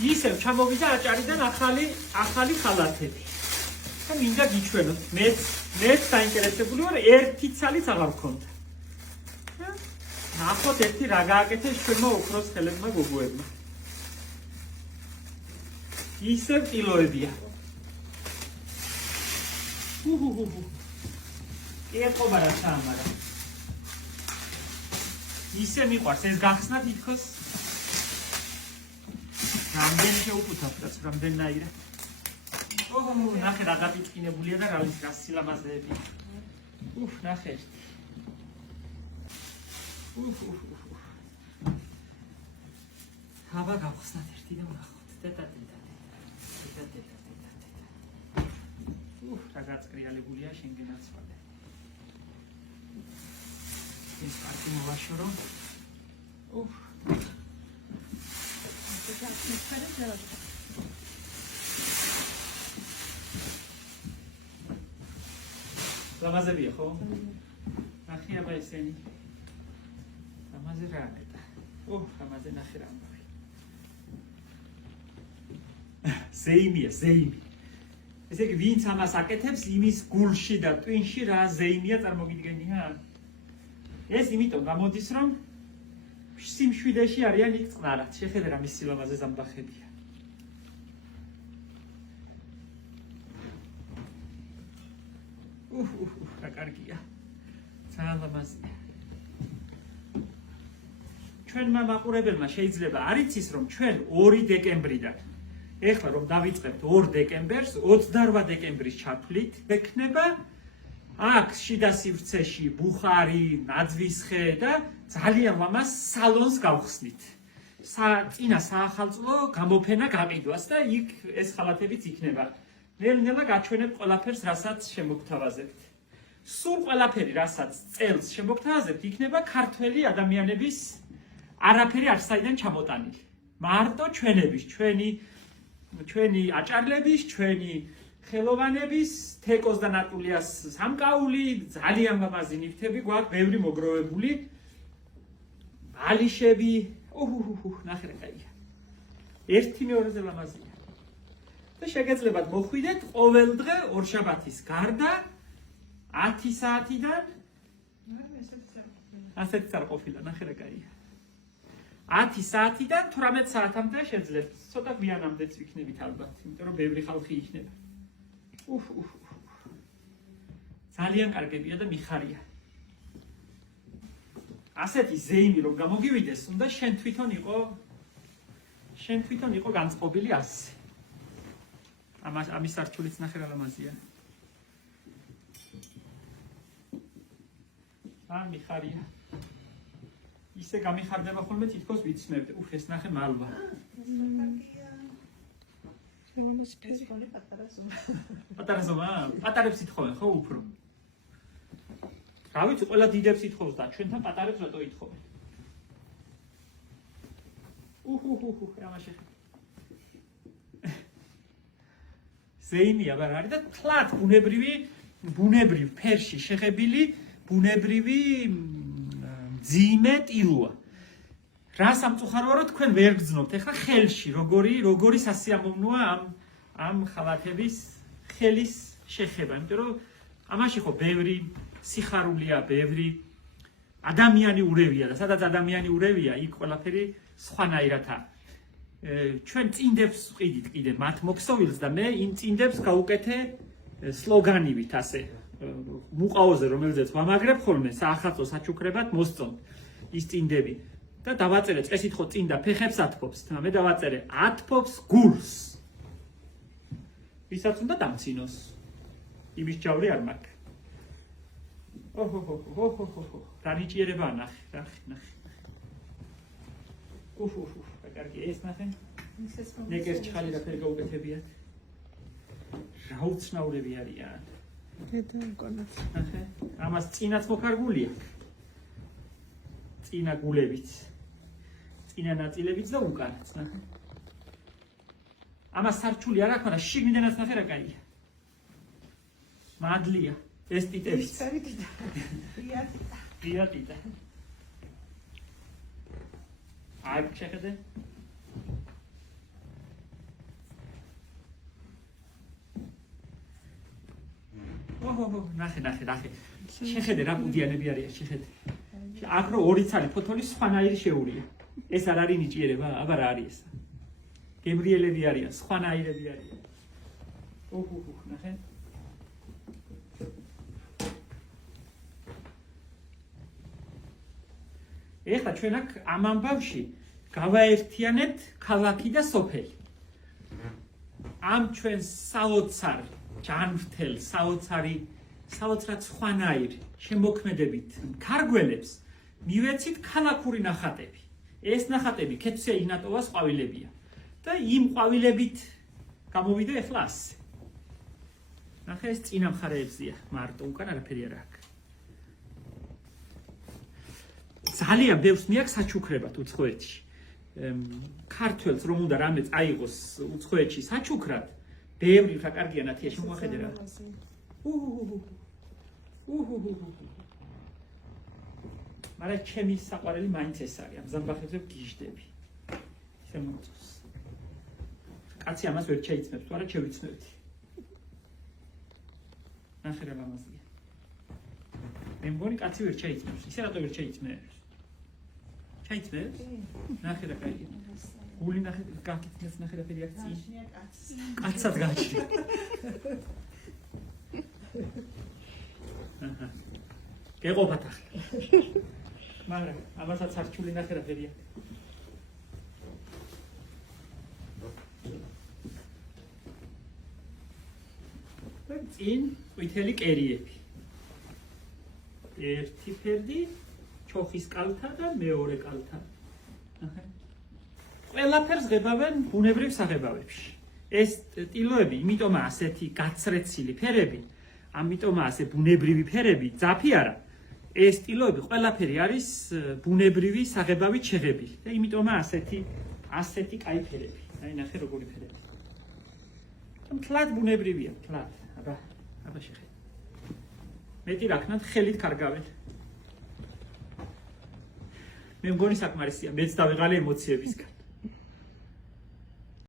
ისევ ჩამოვიდა აჭარიდან ახალი ხალათები. და მინდა გიჩვენოთ, მეც საინტერესებული ვარ, ერთი ცალიც აღარ მქონდა. ნახოთ ერთი რა გააკეთეს ჩვენმა ოქროს ხელებმა გოგოებმა. ისევ ტილოებია. ეყობა რა სამარა. ისე მიყვარს ეს გახსნა თითქოს. რამდენი შეუკუთავთ და რამდენნაირად. ნახე რა გაპიტკინებულია და რა ვიცი რა სილამაზეები. ნახე. ხაბა გავხსნათ ერთი და ვნახოთ. დედა. რა გაწკრიალებულია შენგენაც ვარ. ეს პარტი მოვაშორო. ლამაზებია ხო? ნახე აბა ესენი. ლამაზე რა აკეთა. ლამაზე ნახე რა ამბავი. ზეიმია. ესე იგი ვინც ამას აკეთებს იმის გულში და ტვინში რა ზეიმია წარმოგიდგენია? ეს იმიტომ გამოდის რომ სიმშვიდეში არიან იქ წყნარად. შეხედე რა მის სილამაზეს ამბახებია. რა კარგია. ძალიან ლამაზია. ჩვენმა მაყურებელმა შეიძლება არ იცის რომ ჩვენ 2 დეკემბრიდან ეხლა რომ დავიწყებთ 2 დეკემბერს 28 დეკემბრის ჩათვლით ექნება აქ შიდა სივრცეში ბუხარი, ნაძვისხე და ძალიან ლამაზ სალონს გავხსნით. წინა საახალწლო გამოფენა გაყიდვას და იქ ეს ხალათებიც იქნება. ნელ-ნელა გაჩვენებთ ყველაფერს, რასაც შემოგთავაზებთ. სულ ყველაფერი, რასაც წელს შემოგთავაზებთ, იქნება ქართველი ადამიანების არაფერი არ საიდან ჩამოტანილი. მარტო ჩვენების, ჩვენი აჭარლების, ჩვენი ხელოვანების, თეკოს და ნატულიას სამკაული, ძალიან ლამაზი ნივთები გვაქვს, ბევრი მოგროვებული, ბალიშები, ნახე რა კაია. ერთი მეორეზე ლამაზია. და შეგეძლებათ მოხვიდეთ ყოველდღე ორშაბათის გარდა 10 საათიდან ასეთი არ ყოფილა, ნახე რა კაია. 10 საათიდან 18 საათამდე შეძლებთ. ცოტა გვიანამდეც ვიქნებით ალბათ, იმიტომ რომ ბევრი ხალხი იქნება. ძალიან კარგებია და მიხარია. ასეთი ზეიმი რომ გამოგივიდეს, უნდა შენ თვითონ იყო განწყობილი ასე. ამის სართულიც ნახე რა ლამაზია. მიხარია. ისე გამიხარდება ხოლმე თითქოს ვიცმევდე. ეს ნახე მალვა. პატარა ზომა? პატარებს ითხოვენ ხო უფრო? რა ვიცი, ყველა დიდებს ითხოვს და ჩვენთან პატარებს რატო ითხოვენ? რამაში. ზეიმი აბა რა არის და თლად ბუნებრივ ფერში შეხებილი ბუნებრივი ძიმე ტილოა. რა სამწუხაროა რომ თქვენ ვერ გძნობთ ეხლა ხელში როგორი სასიამოვნოა ამ ხალათების ხელის შეხება, იმიტომ რომ ამაში ხო ბევრი სიხარულია, ბევრი ადამიანი ურევია და სადაც ადამიანი ურევია, იქ ყველაფერი სხვანაირადაა. ჩვენ წინდებს ვყიდით კიდე მათ მოქსოვილს და მე იმ წინდებს გავუკეთე სლოგანივით ასე მუყაოზე, რომელზეც ვამაგრებ ხოლმე საახალწლო საჩუქრებად მოსწონთ ის წინდები და დავაწერე წესით ხო წინდა ფეხებს ათფობს, მე დავაწერე ათფობს გულს. ვისაც უნდა დამცინოს. იმის ჯავრი არ მაქვს. დანიჭიერება ნახე. კარგი, ეს ნახე. ნეკერს ჩხალი რა ფერი გაუკეთებიათ. რა უცნაურები არიან. ამას წინაც მოხარგული აქვს. წინა გულებიც. წინა ნაწილებიც და უკანაც, ნახე. ამას სარჩული არ აქვს, მაგრამ შიგნიდანაც ნახე რა კაია. მადლია. ეს ტიტებიც. დიატიტა. აი, შეხედე. ნახე. შეხედე რა ბუდიანები არიან, შეხედე. აქ რო ორი ცალი ფოთოლი სხვანაირი შეურია. ეს არ არის ნიჭიერება, აბა რა არის ეს? გებრიელები არიან, სხვანაირები არიან. ნახე. ეხლა ჩვენ აქ ამ ამბავში გავაერთიანებთ ქალაქი და სოფელი. ამ ჩვენ საოცარ ჯანმრთელ, საოცრად სხვანაირ შემოქმედებით ქარგველებს მივეცით ქალაქური ნახატები. ეს ნახატები ქეთვსია ინატოვას ყვავილებია და იმ ყვავილებით გამოვიდა ეხლა ასე. ნახე ეს წინა მხარეებზია, მარტო უკან არაფერი არ აქვს. ძალიან ბევრს მიაქვს საჩუქრებად უცხოეთში. ქართველს რომ უნდა რამე წაიღოს უცხოეთში საჩუქრად, ბევრი რა კარგია ნათია შემოახედე რა. მაგრამ ჩემი საყვარელი მაინც ეს არის, ამ ზამბახებზე გიჟდები. ისე მოწოს. კაცი ამას ვერ შეიცნობს, თუ არა შევიცნებდი. ნახე რა ლამაზია. მე მგონი კაცი ვერ შეიცნობს, ისე რატო ვერ შეიცნებს? შეიცნებს? ნახე რა კაია. გული ნახე, გაკეთდეს ნახე რა ფერი აქ წინ. კაცად გაჩნია. გეყოფათ ახლა. მაგრამ ამასაც არჩული ნახე რა ფერია. წინ ყვითელი კერიები. ერთი ფერდი ჩოხის კალთა და მეორე კალთა. ნახე. ყველაფერს ღებავენ ბუნებრივ საღებავებში. ეს ტილოები, იმიტომაა ასეთი გაცრეცილი ფერები, ამიტომაა ასე ბუნებრივი ფერები, ძაფი არა. ეს ტილოები ყველაფერი არის ბუნებრივი საღებავით შეღებილი და იმიტომაა ასეთი კაი ფერები. აი ნახე როგორი ფერები. მთლად ბუნებრივია, მთლად. აბა შეხედე. მეტი რა ქნათ ხელით კარგავენ. მე მგონი საკმარისია, მეც დავიღალე ემოციებისგან.